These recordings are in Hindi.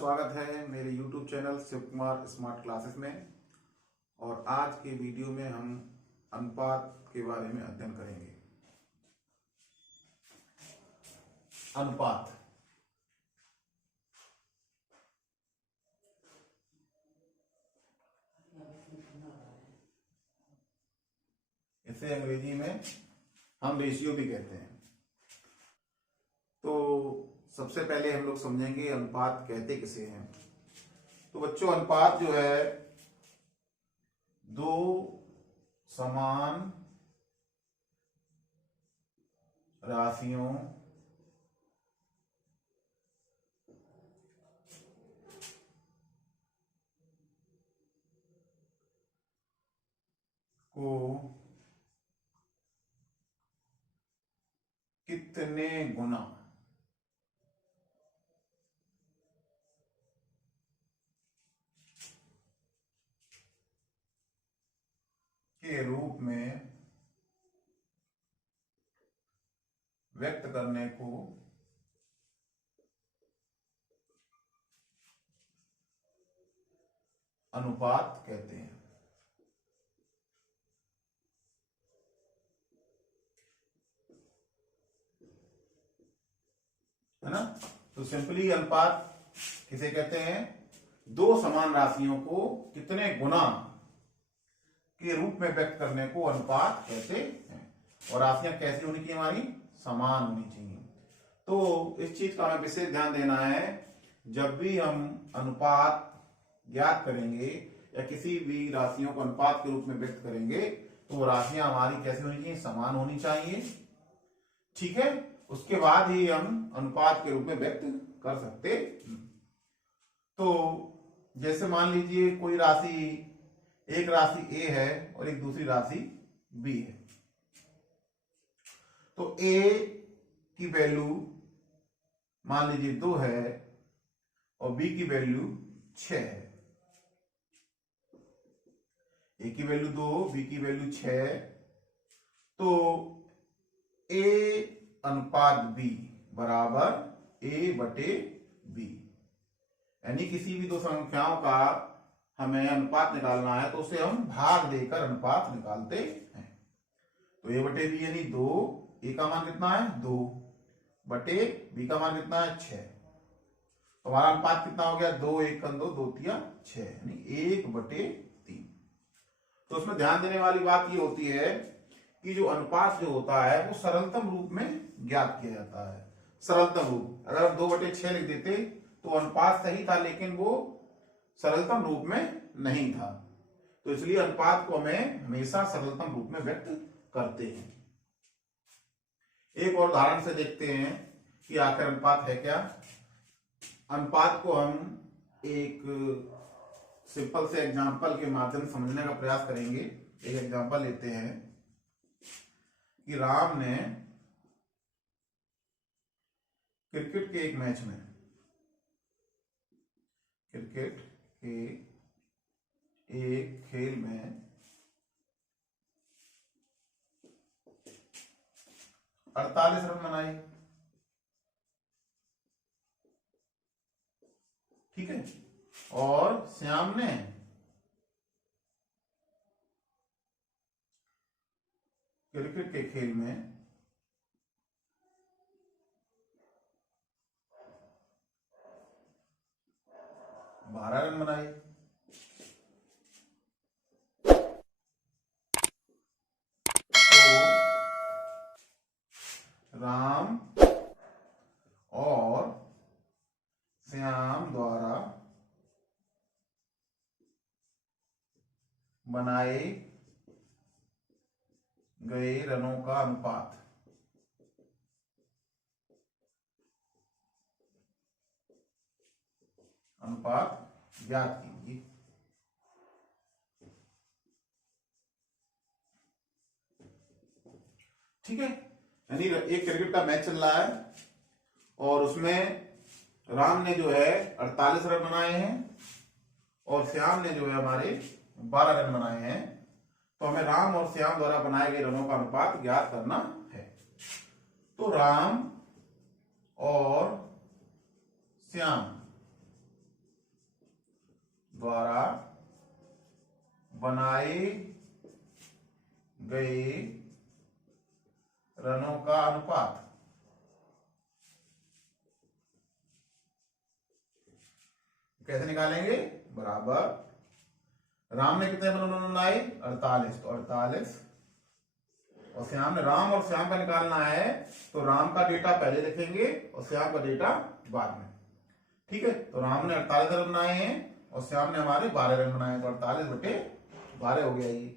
स्वागत है मेरे YouTube channel Shiv Kumar smart classes में। और आज के वीडियो में हम अनुपात के बारे में अध्ययन करेंगे। अनुपात इसे अंग्रेजी में हम रेशियो भी कहते हैं। तो सबसे पहले हम लोग समझेंगे अनुपात कहते किसे हैं। तो बच्चों, अनुपात जो है दो समान राशियों को कितने गुना के रूप में व्यक्त करने को अनुपात कहते हैं। है ना। तो सिंपली अनुपात किसे कहते हैं? दो समान राशियों को कितने गुना के रूप में व्यक्त करने को अनुपात कहते हैं। और राशियां कैसी होनी चाहिए? हमारी समान होनी चाहिए। तो इस चीज का हमें विशेष ध्यान देना है। जब भी हम अनुपात ज्ञात करेंगे या किसी भी राशियों को अनुपात के रूप में व्यक्त करेंगे तो वो राशियां हमारी कैसी होनी चाहिए? समान होनी चाहिए। ठीक है। उसके बाद ही हम अनुपात के रूप में व्यक्त कर सकते। तो जैसे मान लीजिए कोई राशि, एक राशि ए है और एक दूसरी राशि बी है। तो ए की वैल्यू मान लीजिए 2 है और बी की वैल्यू 6 है। ए की वैल्यू 2, बी की वैल्यू 6। तो ए अनुपात बी बराबर ए बटे बी, यानी किसी भी दो संख्याओं का हमें अनुपात निकालना है तो उसे हम भाग देकर अनुपात निकालते हैं। तो ए बटे बी यानी 2, ए का मान कितना है? 2 बटे बी का मान कितना है? 6। तो हमारा अनुपात कितना हो गया? 2 1 2 2 3 6, यानी 1 बटे 3। तो उसमें ध्यान देने वाली बात ये होती है कि जो अनुपात जो होता है वो सरलतम रूप में ज्ञात किया जाता है। सरलतम रूप, अगर हम 2 बटे 6 लिख देते तो अनुपात सही था, लेकिन वो सरलतम रूप में नहीं था। तो इसलिए अनुपात को हमें हमेशा सरलतम रूप में व्यक्त करते हैं। एक और उदाहरण से देखते हैं कि आखिर अनुपात है क्या। अनुपात को हम एक सिंपल से एग्जांपल के माध्यम से समझने का प्रयास करेंगे। एक एग्जांपल लेते हैं कि राम ने क्रिकेट के एक मैच में, क्रिकेट के एक खेल में 48 रन बनाए। ठीक है। और श्याम ने क्रिकेट के खेल में 12 रन बनाए। तो राम और श्याम द्वारा बनाए गए रनों का अनुपात ज्ञात कीजिए। ठीक है। यानी एक क्रिकेट का मैच चल रहा है और उसमें राम ने जो है 48 रन बनाए हैं और श्याम ने जो है हमारे 12 रन बनाए हैं। तो हमें राम और श्याम द्वारा बनाए गए रनों का अनुपात ज्ञात करना है। तो राम और श्याम द्वारा बनाए गए रनों का अनुपात। कैसे निकालेंगे? बराबर राम ने कितने रन बनाए? 48। तो 48 और श्याम ने, राम और श्याम का निकालना है तो राम का डेटा पहले लिखेंगे और श्याम का डेटा बाद में। ठीक है, तो राम ने 48 रन बनाए हैं और श्याम ने हमारे 12 रन बनाए, तो 48/12 हो गया ये।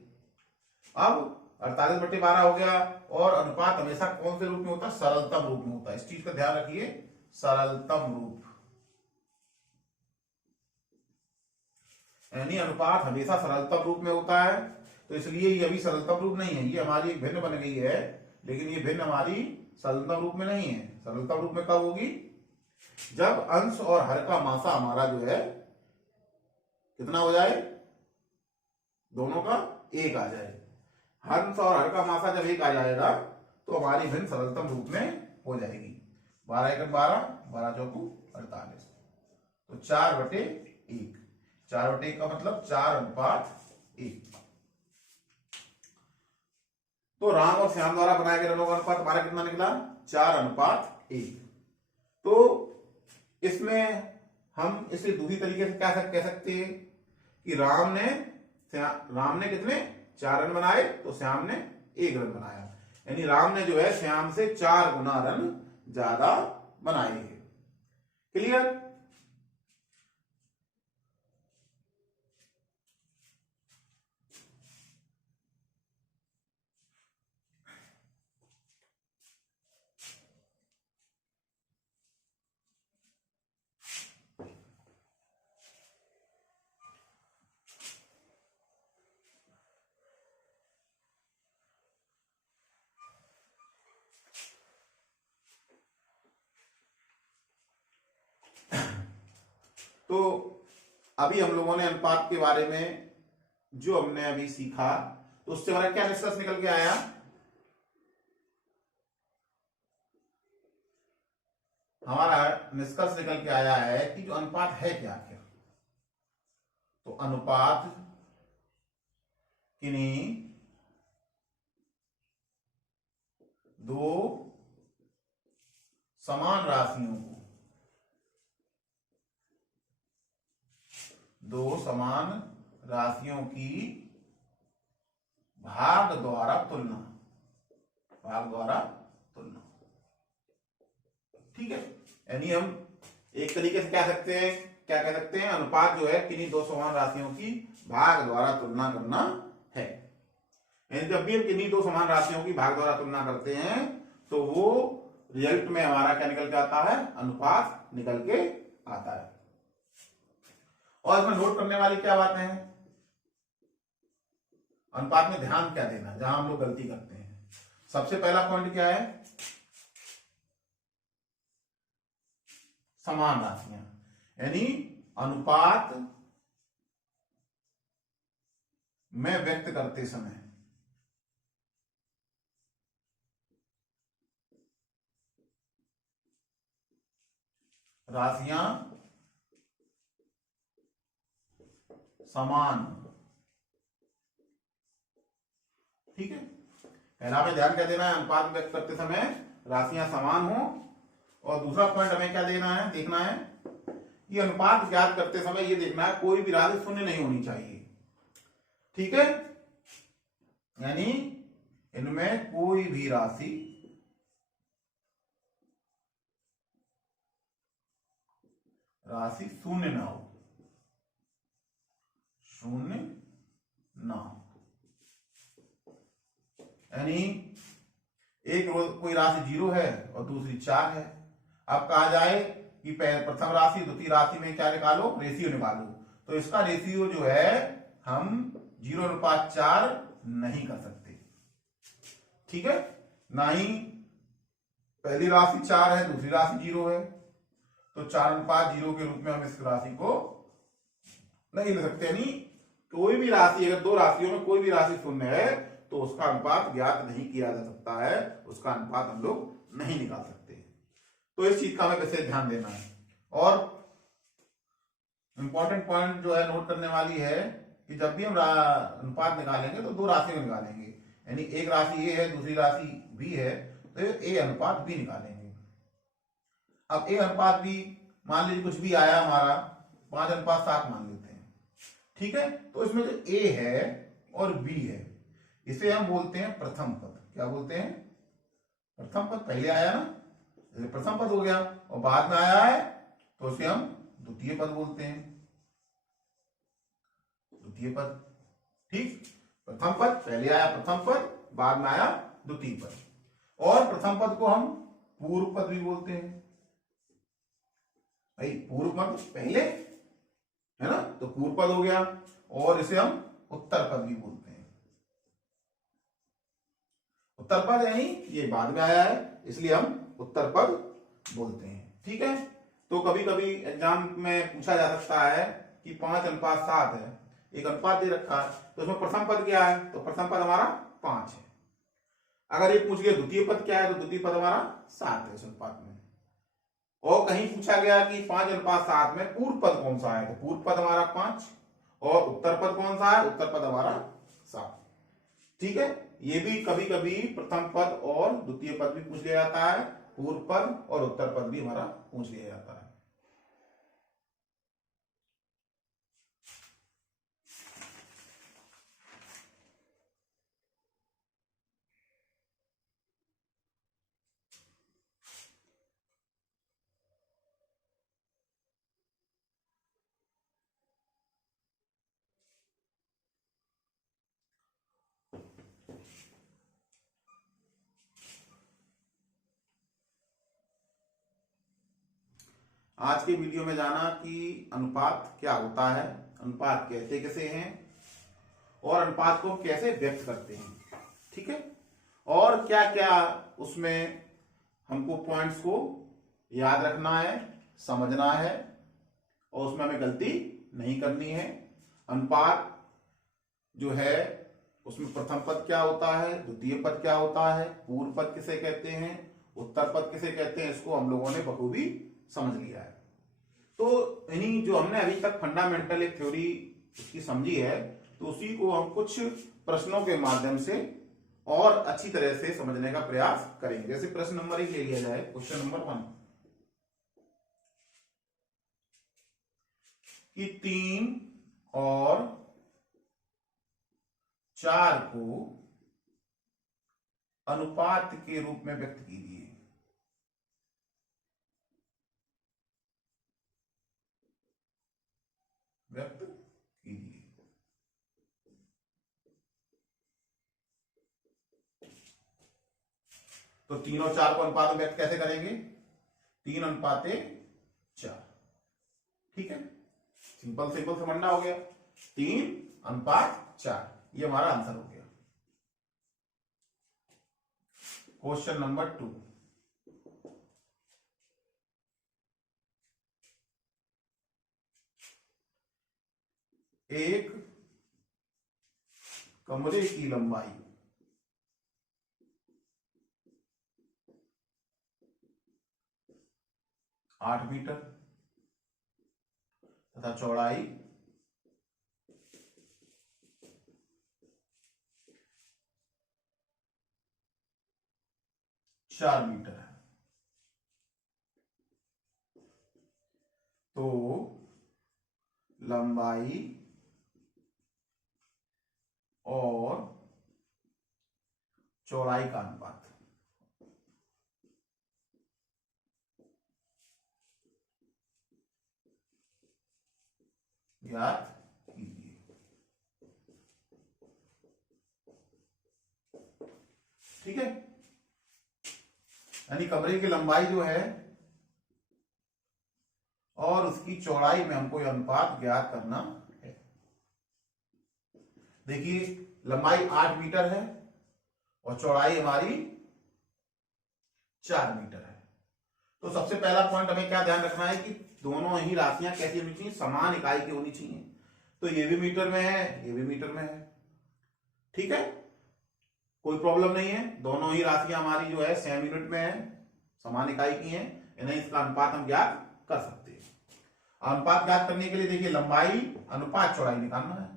अब 48/12 हो गया। और अनुपात हमेशा कौन से रूप में होता है? सरलतम रूप में होता है। इस चीज का ध्यान रखिए, सरलतम रूप, यानी अनुपात हमेशा सरलतम रूप में होता है। तो इसलिए ये अभी सरलतम रूप नहीं है, ये हमारी एक भिन्न बन गई है, लेकिन ये भिन्न हमारी सरलतम रूप में नहीं है। सरलतम रूप में कब होगी? जब अंश और हर का मासा हमारा जो है कितना हो जाए? दोनों का 1 आ जाए। अंश और हर का मासा जब 1 आ जाएगा तो हमारी भिन्न सरलतम रूप में हो जाएगी। 12×12, 12×4=48। तो 4/1। 4/1 का मतलब 4:1। तो राम और श्याम द्वारा बनाए गए रनों का अनुपात हमारा कितना निकला? 4:1। तो इसमें हम इसे दूसरी तरीके से क्या कह सकते हैं कि राम ने कितने? 4 रन बनाए, तो श्याम ने 1 रन बनाया, यानी राम ने जो है श्याम से 4 गुना रन ज्यादा बनाए हैं। क्लियर? तो अभी हम लोगों ने अनुपात के बारे में जो हमने अभी सीखा, तो उससे हमारा क्या निष्कर्ष निकल के आया? हमारा निष्कर्ष निकल के आया है कि जो अनुपात है क्या क्या? तो अनुपात किन्हीं दो समान राशियों को, दो समान राशियों की भाग द्वारा तुलना, भाग द्वारा तुलना। ठीक है, यानी हम एक तरीके से क्या सकते हैं, क्या कह सकते हैं? अनुपात जो है किन्हीं दो समान राशियों की भाग द्वारा तुलना करना है। यानी जब भी हम किन्हीं दो समान राशियों की भाग द्वारा तुलना करते हैं तो वो रिजल्ट में हमारा क्या निकल के आता है? अनुपात निकल के आता है। और इसमें नोट करने वाली क्या बातें हैं? अनुपात में ध्यान क्या देना जहां हम लोग गलती करते हैं? सबसे पहला पॉइंट क्या है? समान राशियां, यानी अनुपात में व्यक्त करते समय राशियां समान। ठीक है, पहला में ध्यान क्या देना है? अनुपात में व्यक्त करते समय राशियां समान हो। और दूसरा पॉइंट हमें क्या देना है, देखना है कि अनुपात ज्ञात करते समय ये देखना है कोई भी राशि शून्य नहीं होनी चाहिए। ठीक है, यानी इनमें कोई भी राशि शून्य ना हो, शून्य ना हो। यानी एक कोई राशि 0 है और दूसरी 4 है। अब कहा जाए कि प्रथम राशि द्वितीय राशि में क्या निकालो? रेशियो निकालो। तो इसका रेशियो जो है हम 0:4 नहीं कर सकते। ठीक है, ना ही पहली राशि 4 है, दूसरी राशि 0 है, तो 4:0 के रूप में हम इस राशि को नहीं ले सकते। यानी कोई भी राशि, अगर दो राशियों में कोई भी राशि शून्य है तो उसका अनुपात ज्ञात नहीं किया जा सकता है, उसका अनुपात हम लोग नहीं निकाल सकते। तो इस चीज का हमें कैसे ध्यान देना है। और इंपॉर्टेंट पॉइंट जो है नोट करने वाली है कि जब भी हम अनुपात निकालेंगे तो दो राशि में निकालेंगे, यानी एक राशि ए है दूसरी राशि बी है, तो ए अनुपात बी निकालेंगे। अब ए अनुपात बी मान लीजिए कुछ भी आया हमारा 5:7 मान लेते हैं, ठीक है। तो इसमें जो ए है और बी है इसे हम बोलते हैं प्रथम पद। क्या बोलते हैं? प्रथम पद। पहले आया ना, जैसे प्रथम पद हो गया, और बाद में आया है तो उसे हम द्वितीय पद बोलते हैं, द्वितीय पद। ठीक, प्रथम पद, पहले आया प्रथम पद, बाद में आया द्वितीय पद। और प्रथम पद को हम पूर्व पद भी बोलते हैं। भाई पूर्व पद पहले है ना, तो पूर्व पद हो गया, और इसे हम उत्तर पद भी बोलते हैं। उत्तर पद यानी ये बाद में आया है, इसलिए हम उत्तर पद बोलते हैं। ठीक है, तो कभी कभी एग्जाम में पूछा जा सकता है कि 5:7 है, एक अनुपात दे रखा है, तो उसमें प्रथम पद क्या है? तो प्रथम पद हमारा 5 है। अगर ये पूछ गया द्वितीय पद क्या है, तो द्वितीय पद हमारा 7 है इस अनुपात में। और कहीं पूछा गया कि 5:7 में पूर्व पद कौन सा है, तो पूर्व पद हमारा 5 और उत्तर पद कौन सा है? उत्तर पद हमारा 7। ठीक है, ये भी कभी कभी प्रथम पद और द्वितीय पद भी पूछ लिया जाता है, पूर्व पद और उत्तर पद भी हमारा पूछ लिया जाता है। आज के वीडियो में जाना कि अनुपात क्या होता है, अनुपात कैसे कैसे हैं, और अनुपात को कैसे व्यक्त करते हैं। ठीक है, और क्या क्या उसमें हमको पॉइंट्स को याद रखना है, समझना है, और उसमें हमें गलती नहीं करनी है। अनुपात जो है उसमें प्रथम पद क्या होता है, द्वितीय पद क्या होता है, पूर्व पद किसे कहते हैं, उत्तर पद किसे कहते हैं, इसको हम लोगों ने बखूबी समझ लिया है। तो इन्हीं जो हमने अभी तक फंडामेंटल एक थ्योरी उसकी समझी है, तो उसी को हम कुछ प्रश्नों के माध्यम से और अच्छी तरह से समझने का प्रयास करेंगे। जैसे प्रश्न नंबर 1 ले लिया जाए, क्वेश्चन नंबर 1 कि 3 और 4 को अनुपात के रूप में व्यक्त कीजिए। व्यक्त कीजिए। तो 3 और 4 को अनुपात में व्यक्त कैसे करेंगे? 3:4। ठीक है, सिंपल सिंपल समझना हो गया, 3:4, ये हमारा आंसर हो गया। क्वेश्चन नंबर 2 एक कमरे की लंबाई 8 मीटर तथा चौड़ाई 4 मीटर है। तो लंबाई और चौड़ाई का अनुपात ज्ञात कीजिए। ठीक है, यानी कमरे की लंबाई जो है और उसकी चौड़ाई में हमको यह अनुपात ज्ञात करना है। देखिए, लंबाई 8 मीटर है और चौड़ाई हमारी 4 मीटर है। तो सबसे पहला पॉइंट हमें क्या ध्यान रखना है कि दोनों ही राशियां कैसी होनी चाहिए? समान इकाई की होनी चाहिए। तो ये भी मीटर में है, ये भी मीटर में है। ठीक है, कोई प्रॉब्लम नहीं है, दोनों ही राशियां हमारी जो है सेम यूनिट में है, समान इकाई की हैं, इन्हें इसका अनुपात हम ज्ञात कर सकते हैं। अनुपात ज्ञात करने के लिए देखिए लंबाई अनुपात चौड़ाई निकालना है।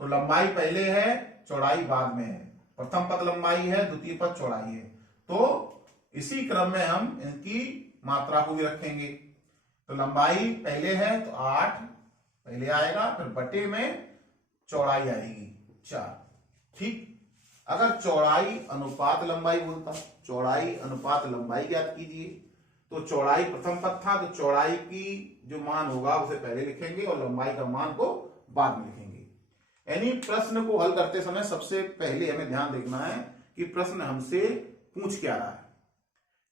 तो लंबाई पहले है, चौड़ाई बाद में है। प्रथम पद लंबाई है, द्वितीय पद चौड़ाई है। तो इसी क्रम में हम इनकी मात्रा को भी रखेंगे। तो लंबाई पहले है तो 8 पहले आएगा, फिर बटे में चौड़ाई आएगी 4। ठीक, अगर चौड़ाई अनुपात लंबाई बोलता, चौड़ाई अनुपात लंबाई ज्ञात कीजिए, तो चौड़ाई प्रथम पद था तो चौड़ाई की जो मान होगा उसे पहले लिखेंगे और लंबाई का मान को बाद में लिखेंगे। यानी प्रश्न को हल करते समय सबसे पहले हमें ध्यान देखना है कि प्रश्न हमसे पूछ क्या रहा है,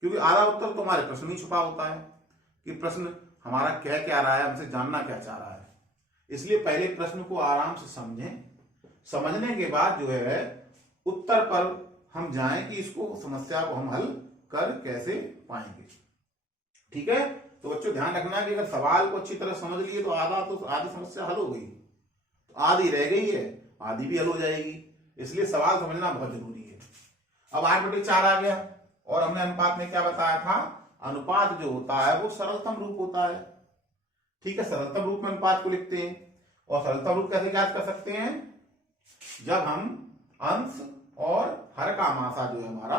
क्योंकि आधा उत्तर तो हमारे प्रश्न ही छुपा होता है कि प्रश्न हमारा कह क्या रहा है, हमसे जानना क्या चाह रहा है। इसलिए पहले प्रश्न को आराम से समझें, समझने के बाद जो है उत्तर पर हम जाएं कि इसको समस्या को हम हल कर कैसे पाएंगे। ठीक है, तो बच्चों ध्यान रखना है कि अगर सवाल को अच्छी तरह समझ लिए तो आधी समस्या हल हो गई, तो आधी रह गई है, आधी भी हल हो जाएगी। इसलिए सवाल समझना बहुत जरूरी है। अब 8/4 आ गया और हमने अनुपात में क्या बताया था, अनुपात जो होता है वो सरलतम रूप होता है। ठीक है, सरलतम रूप में अनुपात को लिखते हैं। और सरलतम रूप कैसे ज्ञात कर सकते हैं, जब हम अंश और हर का मासा जो है हमारा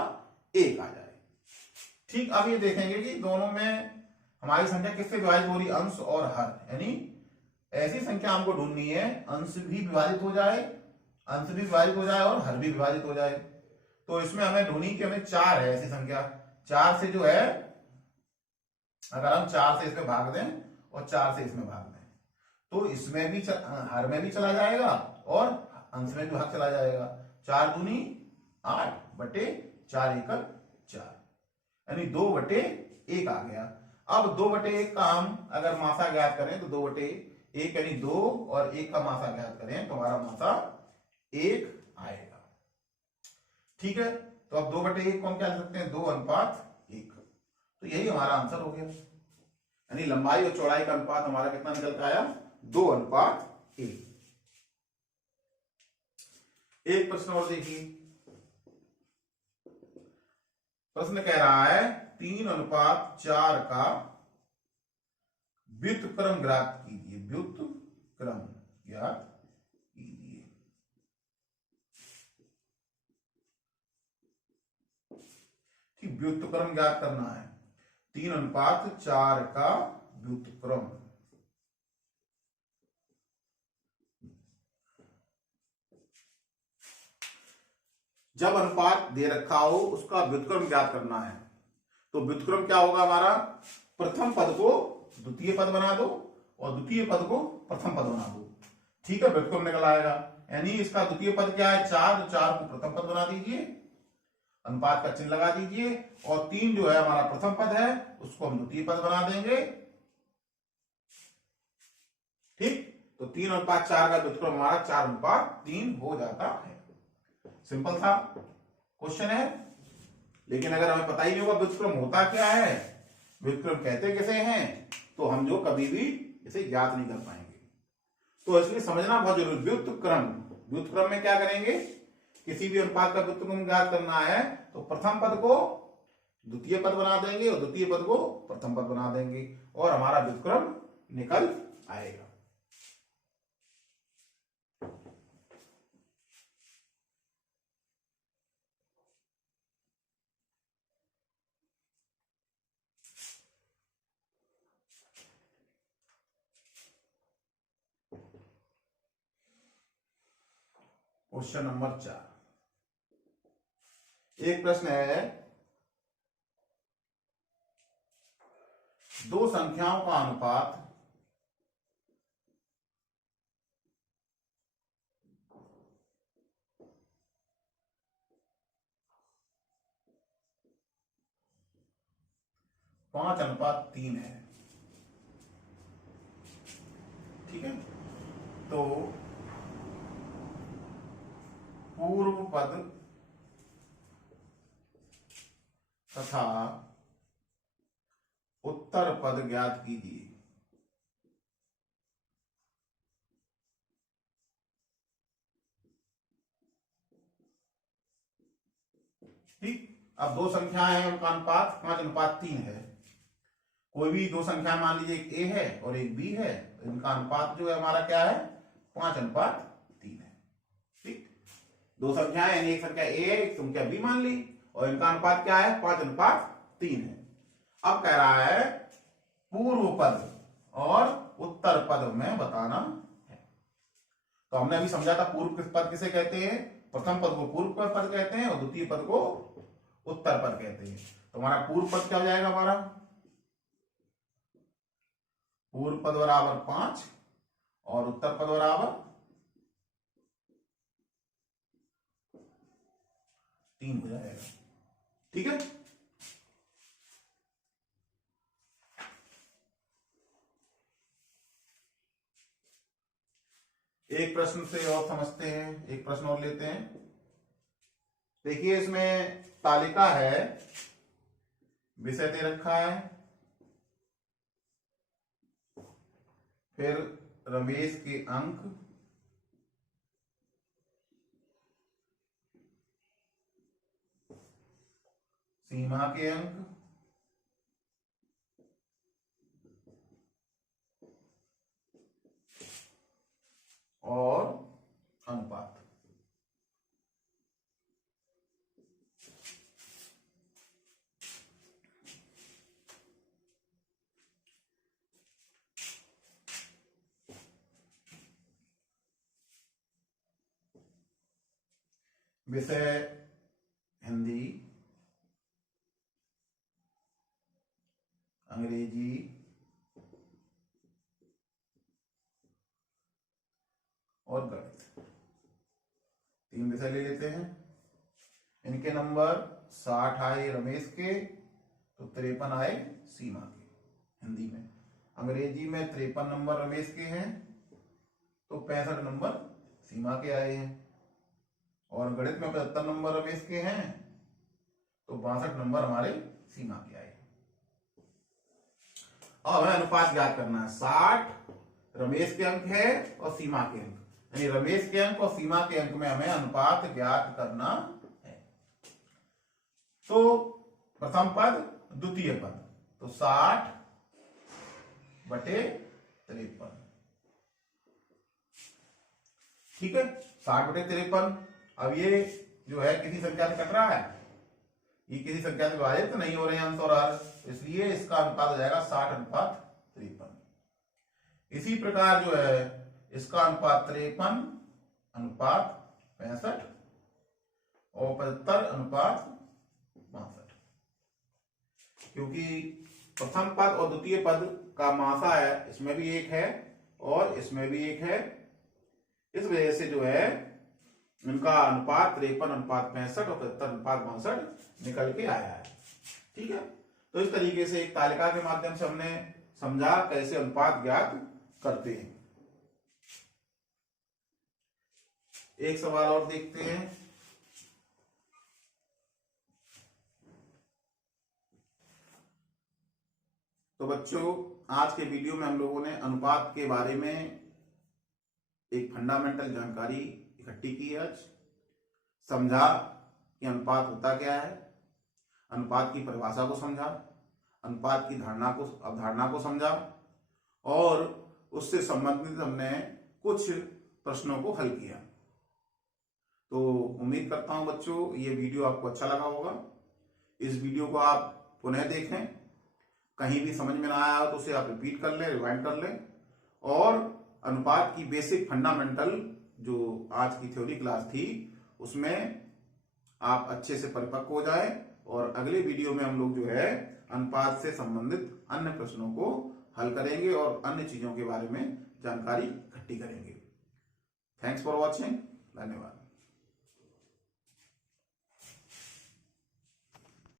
1 आ जाए। ठीक, अब ये देखेंगे कि दोनों में हमारी संख्या किससे विभाजित हो रही, अंश और हर। यानी ऐसी संख्या हमको ढूंढनी है अंश भी विभाजित हो जाए, अंश भी विभाजित हो जाए और हर भी विभाजित हो जाए। तो इसमें हमें ढूंढनी कि हमें 4 है ऐसी संख्या, 4 से जो है अगर हम 4 से इसमें भाग दें और 4 से इसमें भाग दें तो इसमें भी हर में भी चला जाएगा और अंश में भी भाग चला जाएगा। 4 दूनी 8 बटे 4 एकड़ 4, यानी 2/1 आ गया। अब 2/1 का हम अगर मासा ज्ञात करें तो 2/1 यानी 2 और 1 का मासा ज्ञात करें तो हमारा मासा 1 आएगा। ठीक है, तो अब 2/1 को हम क्या लिख सकते हैं, 2:1। तो यही हमारा आंसर हो गया, यानी लंबाई और चौड़ाई का अनुपात हमारा कितना निकल के आया, 2:1। एक प्रश्न और देखिए, प्रश्न कह रहा है 3:4 का व्युत्क्रम ज्ञात कीजिए, व्युत्क्रम ज्ञात कीजिए। ठीक, व्युत्क्रम ज्ञात करना है, 3:4 का व्युत्क्रम। जब अनुपात दे रखा हो उसका व्युत्क्रम ज्ञात करना है, तो व्युत्क्रम क्या होगा हमारा, प्रथम पद को द्वितीय पद बना दो और द्वितीय पद को प्रथम पद बना दो। ठीक है, व्युत्क्रम निकल आएगा। यानी इसका द्वितीय पद क्या है, 4, तो 4 को प्रथम पद बना दीजिए, अनुपात का चिन्ह लगा दीजिए, और 3 जो है हमारा प्रथम पद है उसको हम द्वितीय पद बना देंगे। ठीक, तो 3:4 का व्युत्क्रम हमारा 4:3 हो जाता है। सिंपल था क्वेश्चन है, लेकिन अगर हमें पता ही नहीं होगा व्युत्क्रम होता क्या है, व्युत्क्रम कहते कैसे हैं, तो हम जो कभी भी इसे ज्ञात नहीं कर पाएंगे। तो इसलिए समझना बहुत जरूरी। व्युत्क्रम, व्युत्क्रम में क्या करेंगे, किसी भी अनुपात का व्युत्क्रम ज्ञात करना है तो प्रथम पद को द्वितीय पद बना देंगे और द्वितीय पद को प्रथम पद बना देंगे और हमारा व्युत्क्रम निकल आएगा। क्वेश्चन नंबर 4, एक प्रश्न है, दो संख्याओं का अनुपात 5:3 है। ठीक है, तो पूर्व पद तथा उत्तर पद ज्ञात कीजिए। ठीक, अब दो संख्याएं हैं, उनका अनुपात 5:3 है। कोई भी दो संख्या मान लीजिए, एक ए है और एक बी है, तो इनका अनुपात जो है हमारा क्या है, 5:3 है। ठीक, दो संख्याएं यानी एक संख्या ए है, एक संख्या बी मान ली, और इनका अनुपात क्या है, 5:3 है। अब कह रहा है पूर्व पद और उत्तर पद में बताना है। तो हमने अभी समझा था पूर्व पद किसे कहते हैं, प्रथम पद को पूर्व पद कहते हैं और द्वितीय पद को उत्तर पद कहते हैं। तो हमारा पूर्व पद क्या हो जाएगा, हमारा पूर्व पद बराबर 5 और उत्तर पद बराबर 3 हो जाएगा। ठीक है, एक प्रश्न से और समझते हैं, एक प्रश्न और लेते हैं। देखिए इसमें तालिका है, विषय दे रखा है, फिर रमेश के अंक, सीमा के अंक, और अनुपात। विषय हिंदी, अंग्रेजी, और गणित, 3 विषय ले लेते हैं। इनके नंबर 60 आए रमेश के, तो 53 आए सीमा के हिंदी में। अंग्रेजी में 53 नंबर रमेश के हैं, तो 65 नंबर सीमा के आए हैं। और गणित में 75 नंबर रमेश के हैं, तो 62 नंबर हमारे सीमा के आए। अब हमें अनुपात ज्ञात करना है। 60 रमेश के अंक है और सीमा के अंक, यानी रमेश के अंक और सीमा के अंक में हमें अनुपात ज्ञात करना है। तो प्रथम पद द्वितीय पद, तो 60/53। ठीक है, 60/53। अब ये जो है किसी संख्या से कट रहा है, ये किसी संख्या से विभाजित तो नहीं हो रहे हैं अंश और हर, इसलिए इसका अनुपात हो जाएगा 60:53। इसी प्रकार जो है इसका अनुपात 53:65 और 75:62, क्योंकि प्रथम पद और द्वितीय पद का मासा है, इसमें भी एक है और इसमें भी एक है, इस वजह से जो है इनका अनुपात 53:65 और 75:62 निकल के आया है। ठीक है, तो इस तरीके से एक तालिका के माध्यम से हमने समझा कैसे अनुपात ज्ञात करते हैं। एक सवाल और देखते हैं। तो बच्चों, आज के वीडियो में हम लोगों ने अनुपात के बारे में एक फंडामेंटल जानकारी इकट्ठी की। आज समझा कि अनुपात होता क्या है, अनुपात की परिभाषा को समझा, अनुपात की अवधारणा को समझा, और उससे संबंधित हमने कुछ प्रश्नों को हल किया। तो उम्मीद करता हूं बच्चों ये वीडियो आपको अच्छा लगा होगा। इस वीडियो को आप पुनः देखें, कहीं भी समझ में ना आया हो तो उसे आप रिपीट कर लें, रिवाइंड कर लें, और अनुपात की बेसिक फंडामेंटल जो आज की थ्योरी क्लास थी उसमें आप अच्छे से परिपक्व हो जाए, और अगले वीडियो में हम लोग जो है अनुपात से संबंधित अन्य प्रश्नों को हल करेंगे और अन्य चीजों के बारे में जानकारी इकट्ठी करेंगे। थैंक्स फॉर वॉचिंग, धन्यवाद।